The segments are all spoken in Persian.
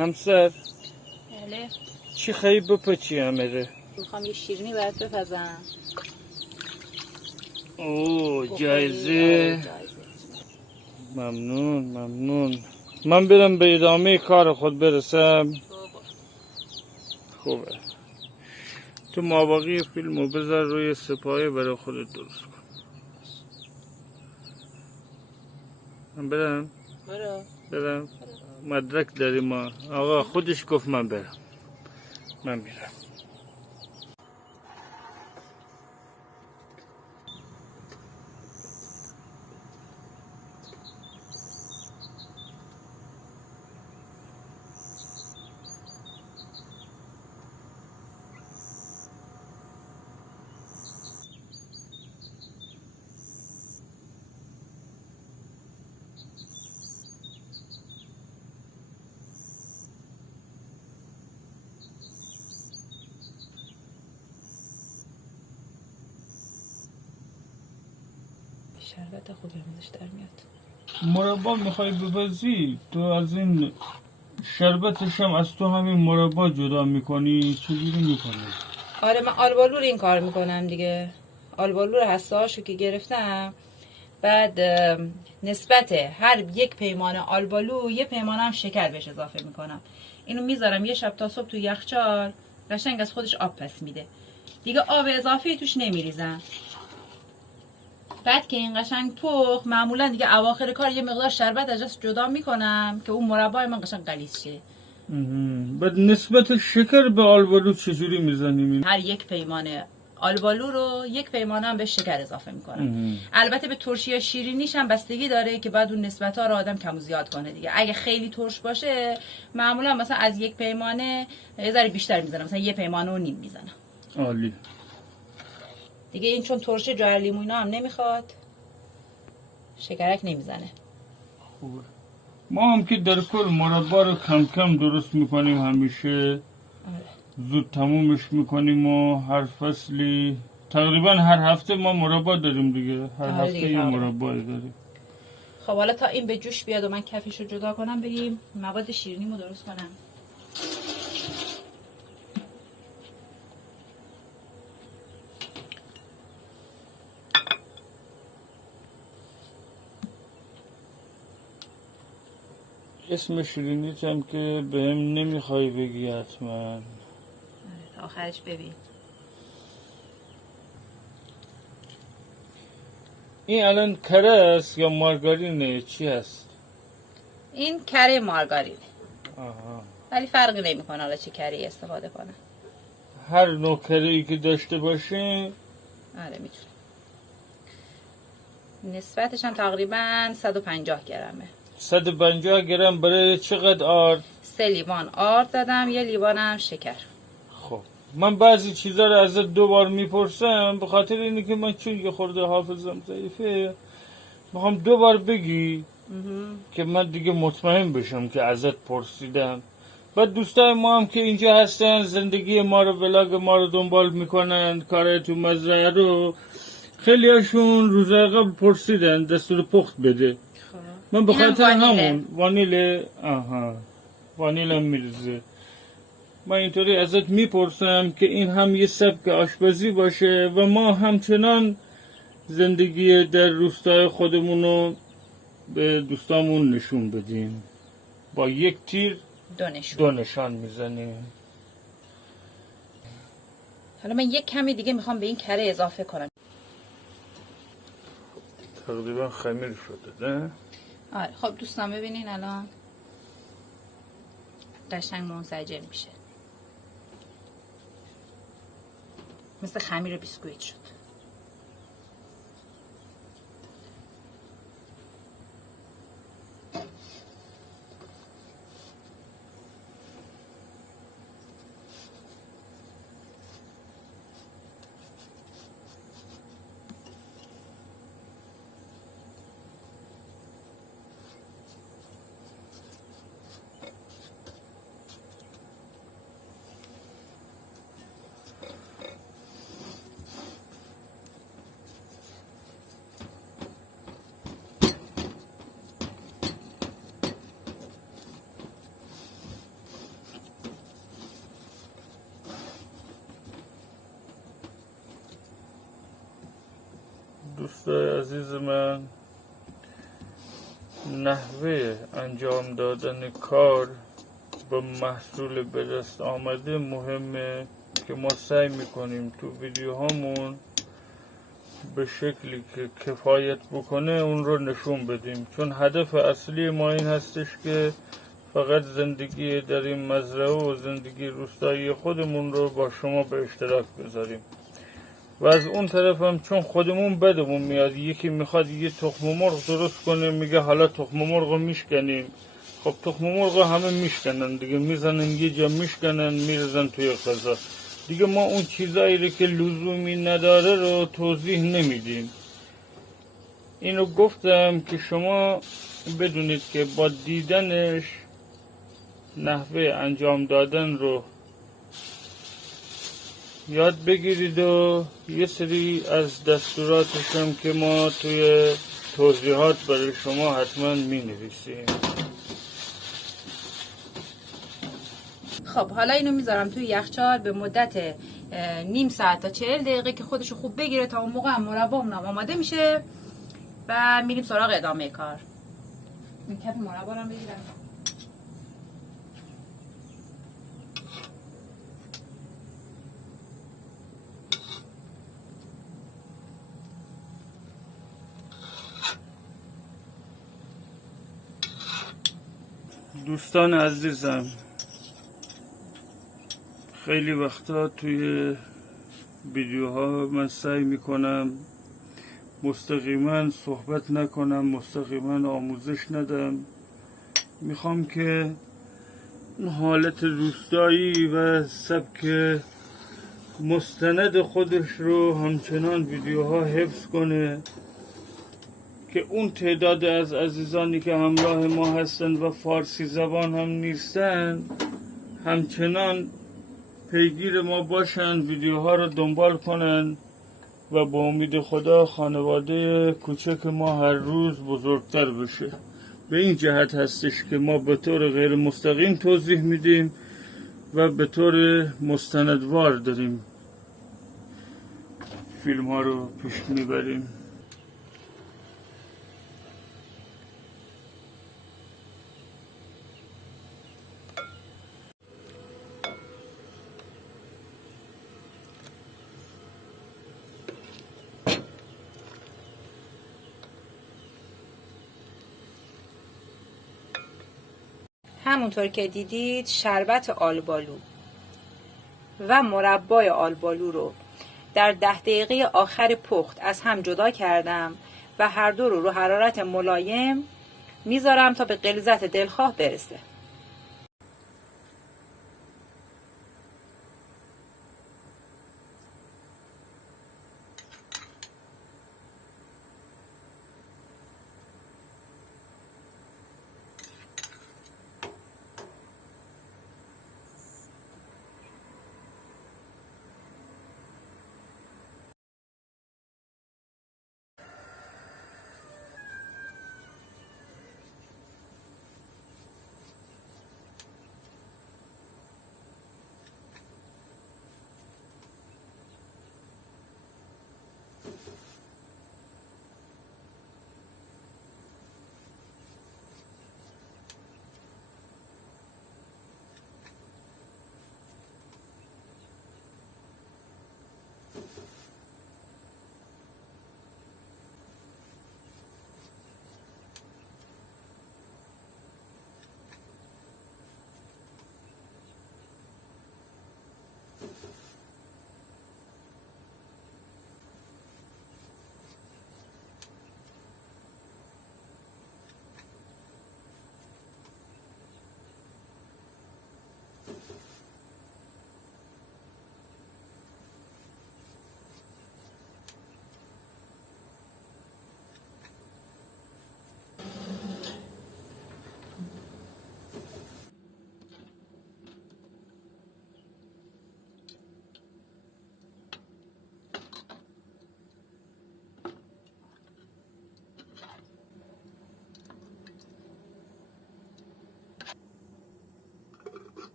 همسر بله. چی خیلی بپچی همه؟ میخوام یه شیرینی برات بپزم. اوه جایزه. جایزه. ممنون. من برم به ادامه کار خود برسم. خوبه. تو مابقی فیلمو بذار روی سپایه برای خودت درست کن. من برم؟ برم؟ مدرک داریم ما. آقا خودش گفت من برم. من میرم. شربت خوبی ازش در میاد. مربا میخوای بپزی؟ تو از این شربتش هم از تو همین مربا جدا میکنی؟ چجوری میکنی؟ آره من آلبالو رو این کار میکنم دیگه. آلبالو رو حساشو که گرفتم، بعد نسبت هر یک پیمانه آلبالو یه پیمانه هم شکر بهش اضافه میکنم. اینو میذارم یه شب تا صبح تو یخچال، قشنگ از خودش آب پس میده دیگه. آب اضافی توش نمیریزم. بعد که این قشنگ پخت، معمولا دیگه اواخر کار یه مقدار شربت ازش جدا میکنم که اون مربای من قشنگ غلیظ شه. بعد نسبت شکر به آلبالو چجوری میزنیم؟ هر یک پیمانه آلبالو رو یک پیمانه هم به شکر اضافه میکنم. البته به ترشی یا شیرینیش هم بستگی داره که بعد اون نسبت ها رو آدم کم و زیاد کنه دیگه. اگه خیلی ترش باشه معمولا مثلا از یک پیمانه یه ذره بیشتر میزنم، مثلا یه پیمانه و نیم میزنم. عالی. دیگه این چون ترشی جوهر لیمو اینا هم نمیخواد، شکرک نمیزنه. خوبه. ما هم که در کل مربا رو کم کم درست میکنیم همیشه. زود تمومش میکنیم و هر فصلی تقریبا هر هفته ما مربا داریم دیگه. هر هفته یه مربا داریم. خب حالا تا این به جوش بیاد و من کفش رو جدا کنم بریم مواد شیرینیمو درست کنم. اسم شیرینیت هم که بهم نمیخوای بگی حتما. تا آخرش ببین. این الان کره است یا مارگارینه؟ چی هست؟ این کره مارگارینه. آها. ولی فرقی نمیکنه حالا چه کره استفاده کنه. هر نوع کره‌ای که داشته باشه. آره میتونه. نسبتش هم تقریبا 150 گرمه. 150 گرم برای چقدر آرد؟ 3 لیوان آرد زدم، 1 لیوان هم شکر. خب من بعضی چیزا رو ازت 2 بار میپرسم به خاطر اینه که من چون یه خورده حافظم ضعیفه میخوام 2 بار بگی که من دیگه مطمئن بشم که ازت پرسیدم. بعد دوستای ما هم که اینجا هستن زندگی ما رو ولاگ ما رو دنبال میکنن، کارهای تو مزرعه رو، خیلی هاشون روزای قبل پرسیدن دستور پخت بده. من به خاطر همون وانیل وانیل هم میرزه. من اینطوری ازت میپرسم که این هم یه سبک آشپزی باشه و ما همچنان زندگی در روستای خودمونو به دوستامون نشون بدیم. با یک تیر دو نشان میزنیم. حالا من یک کمی دیگه میخوام به این کره اضافه کنم. تقریبا خمیر شده نه؟ آره خب دوستان ببینین الان قشنگ منسجم میشه، مثل خمیر بیسکویت شد. دوستای عزیز من، نحوه انجام دادن کار به محصول به دست آمده مهمه که ما سعی میکنیم تو ویدیوهامون به شکلی که کفایت بکنه اون رو نشون بدیم، چون هدف اصلی ما این هستش که فقط زندگی در این مزرعه و زندگی روستایی خودمون رو با شما به اشتراک بذاریم. و از اون طرف هم چون خودمون بدمون میاد، یکی میخواد یه تخم مرغ درست کنه میگه حالا تخم مرغ رو میشکنیم. خب تخم مرغ همه میشکنن دیگه، میزنن یه جا میشکنن میرزن توی غذا دیگه. ما اون چیزایی رو که لزومی نداره رو توضیح نمیدیم. اینو گفتم که شما بدونید که با دیدنش نحوه انجام دادن رو یاد بگیرید و یه سری از دستوراتش هم که ما توی توضیحات برای شما حتما می نویسیم. خب حالا اینو میذارم توی یخچال به مدت نیم ساعت تا 40 دقیقه که خودشو خوب بگیره. تا اون موقع هم مربامونم آماده میشه و میریم سراغ ادامه کار. این کف مربا رو بگیرم. دوستان عزیزم، خیلی وقتا توی ویدیوها من سعی میکنم مستقیما صحبت نکنم، مستقیما آموزش ندم. میخوام که حالت روستایی و سبک مستند خودش رو همچنان ویدیوها حفظ کنه که اون تعداد از عزیزانی که همراه ما هستند و فارسی زبان هم نیستن همچنان پیگیر ما باشن، ویدیوها رو دنبال کنن و با امید خدا خانواده کوچک ما هر روز بزرگتر بشه. به این جهت هستش که ما به طور غیر مستقیم توضیح میدیم و به طور مستندوار داریم فیلم ها رو پیش میبریم. همونطور که دیدید شربت آلبالو و مربای آلبالو رو در 10 دقیقه آخر پخت از هم جدا کردم و هر دو رو حرارت ملایم میذارم تا به غلظت دلخواه برسه.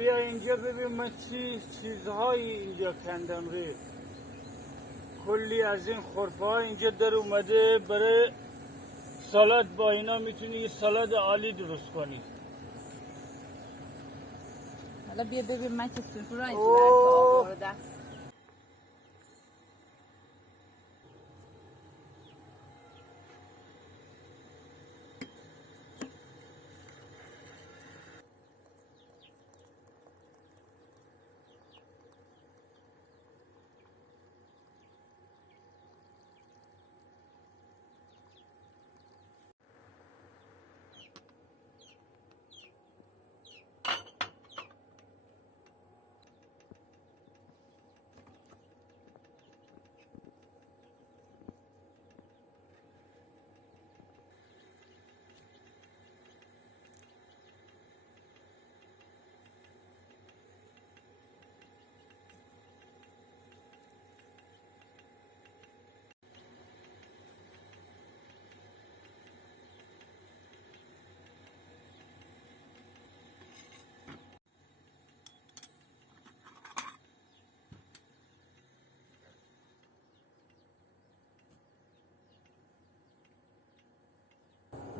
بیا اینجا ببین من چیزهایی اینجا کندم ری. کلی از این خرفه ها اینجا در اومده. برای سالاد با اینا میتونی یه سالاد عالی درست کنی. حالا بیا ببین من که سورپرایز اوه. برات آوردم.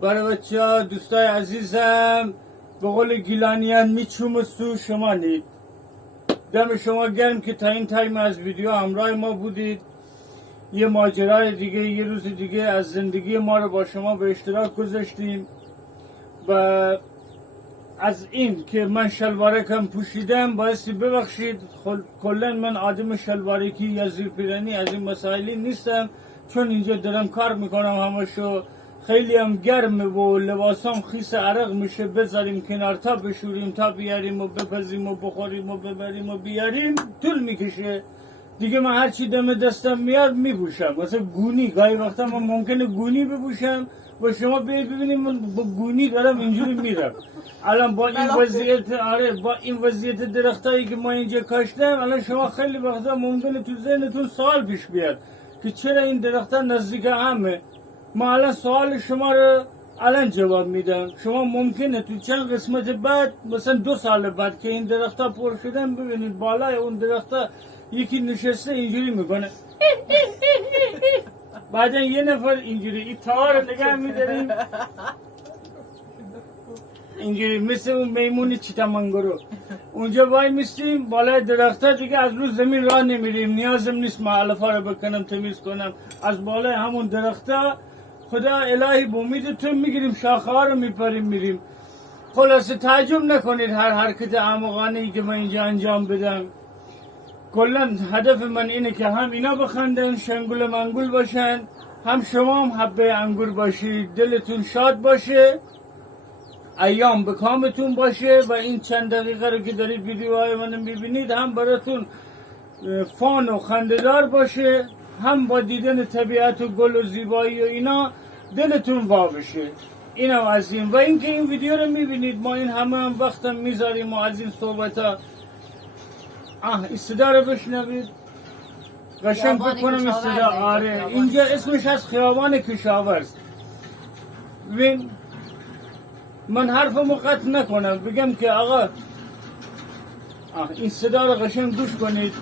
برای بچه ها دوستای عزیزم به قول گیلانیان میچوم سو شما نید. دم شما گرم که تا این تایم از ویدیو همراه ما بودید. یه ماجرای دیگه، یه روز دیگه از زندگی ما رو با شما به اشتراک گذاشتیم. و از این که من شلواره کم پوشیدم بایستی ببخشید. کلا من آدم شلوارکی یا زیرپیرنی از این مسائلی نیستم، چون اینجا دارم کار میکنم همشو. خیلی هم گرمه و لباسام خیس عرق میشه. بذاریم کنار تا بشوریم، تا بیاریم و بپزیم و بخوریم و ببریم و بیاریم طول میکشه دیگه. من هرچی دم دستم میاد میبوشم. مثلا گونی گاهی وقتا من ممکنه گونی بپوشم و شما ببینید من با گونی دارم اینجوری میرم. الان با این وضعیت، با این وضعیت درختایی که ما اینجا کاشتم، الان شما خیلی وقتا ممکنه تو ذهنتون سوال پیش بیاد که چرا این درختا نزدیک همه. ما الان سوال شما رو الان جواب میدم. شما ممکنه تو چند قسمت بعد، مثلا 2 سال بعد که این درختا پر شدن، ببینید بالای اون درختا یکی نشسته اینجوری میکنه. بعدن یه نفر اینجوری این تار رو نگه میداریم اینجوری مثل اون میمون چیتامانگورو. اونجا وای میستیم بالای درختا دیگه. از روز زمین راه نمیریم، نیازم نیست ما علفا رو بکنم تمیز کنم. از بالای همون درختا خدا الهی با امیدتون میگیریم، شاخه ها رو میپریم میریم. خلاصه تعجب نکنید هر حرکت احمقانه ای که من اینجا انجام بدم. کلا هدف من اینه که هم اینا بخندن، شنگول منگول باشن، هم شما هم حبه انگور باشید، دلتون شاد باشه، ایام به کامتون باشه و این چند دقیقه رو که دارید ویدیوهای منو میبینید هم براتون فان و خنده‌دار باشه، هم با دیدن طبیعت و گل و زیبایی و اینا دلتون وا بشه. اینم از این. و اینکه این ویدیو رو میبینید، ما این همه هم وقتم میذاریم و از این صحبت ها. این صدا رو بشنوید، قشنگ فکر کنم این صدا. آره اینجا اسمش از خیابان کشاورز. ببین من حرفمو قطع نکنم، بگم که آقا این صدا رو قشنگ گوش کنید.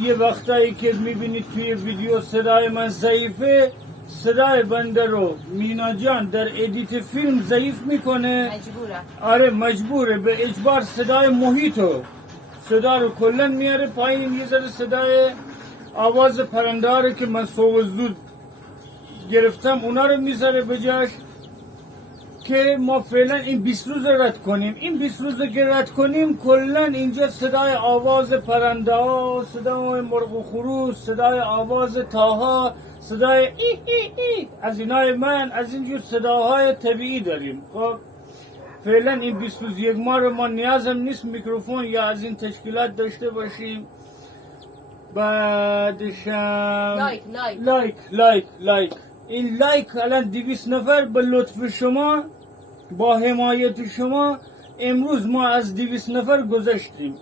یه وقتایی که میبینید توی ویدیو صدای من ضعیفه، صدای بنده رو مینا جان در ادیت فیلم ضعیف میکنه. مجبوره. آره مجبوره، به اجبار صدای محیطو، صدا رو کلن میاره پایین. یه ذره صدای آواز پرنده ها رو که من صبح زود گرفتم اونا رو میذاره بجاش. که ما فعلا این 20 روز رد کنیم. این 20 روز که رد کنیم کلا اینجا صدای آواز پرنده ها، صدای مرغ و خروس، صدای آواز تاها، صدای ای ای ای از اینای من، از اینجور صداهای طبیعی داریم. خب فعلا این 20 روز یک ماه رو ما نیازم نیست میکروفون یا از این تشکیلات داشته باشیم. بعدشم لایک این لایک الان 200 نفر به لطف شما، با حمایت شما امروز ما از 200 نفر گذشتیم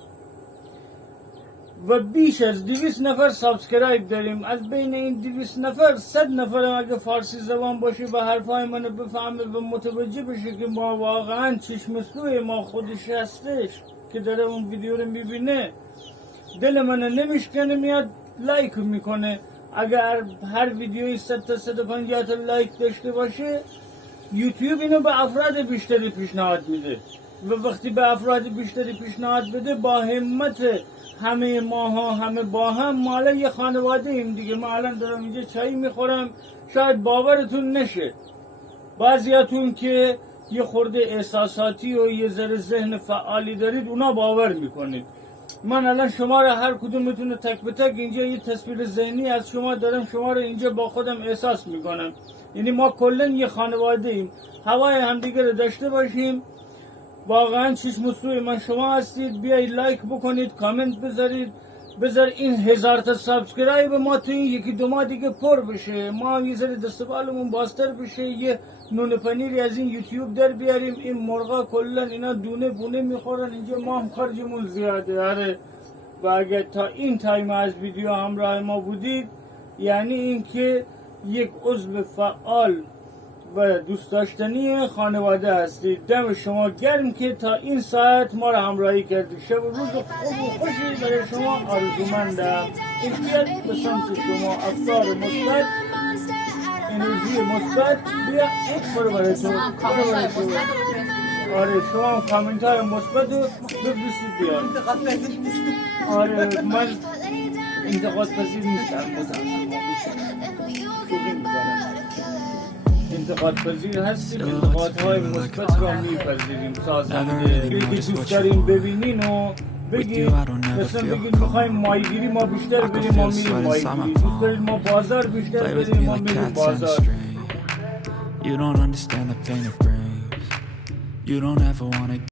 و بیش از 200 نفر سابسکرایب داریم. از بین این 200 نفر 100 نفر هم اگه فارسی زبان باشه و حرفای منو بفهمه و متوجه بشه که ما واقعا چشم سوی ما خودش هستش، که داره اون ویدیو رو میبینه دل من نمیشکنه، میاد لایک میکنه. اگر هر ویدیوی 100 تا 150 تا لایک داشته باشه یوتیوب اینو به افراد بیشتری پیشنهاد میده و وقتی به افراد بیشتری پیشنهاد بده با همت همه ماها همه با هم ما الان یه خانواده ایم دیگه. ما الان دارم اینجا چای میخورم، شاید باورتون نشه بعضیاتون که یه خورده احساساتی و یه ذره ذهن فعالی دارید اونا باور میکنید. من الان شما را هر کدومتون رو تک به تک اینجا یه تصویر ذهنی از شما دارم، شما رو اینجا با خودم احساس میکنم. یعنی ما کلا یه خانواده ایم، هوای همدیگه رو داشته باشیم. واقعا چیز مصروی من شما هستید، بیایید لایک بکنید، کامنت بذارید، بذار این 1000 تا سابسکرایب ما تو این یکی دو ماه دیگه پر بشه، ما یه ذره دستبالمون بازتر بشه، یه نون پنیری از این یوتیوب در بیاریم. این مرغا کلا اینا دونه بونه میخورن اینجا، ما هم خرجمون زیاده. آره و اگر تا این تایم از ویدیو همراه ما بودید یعنی اینکه یک عضو فعال و دوست داشتنی خانواده هستید. دم شما گرم که تا این ساعت ما رو همراهی کردید. شب و روز خوب و خوشی برای شما آرزومندم. احتیاط به سمت شما، افکار مثبت، انرژی مثبت بیا یک برای تو. آره شما هم کامنت های مثبت رو بفرستید بیاد. انتقاد پذیر نیستی. آره من انتقاد پذیر نیستم، انتقاد پذیر هستیم، انتقادهای مثبت را میپذیریم. سازنده که دوست داریم ببینین و بگید، مثلا بگید میخوایم ماهیگیری ما بیشتر بریم، ما میریم ماهیگیری. دوست داریم ما بازار بیشتر بریم، ما میریم بازار. You don't understand the pain it brings. You don't ever wanna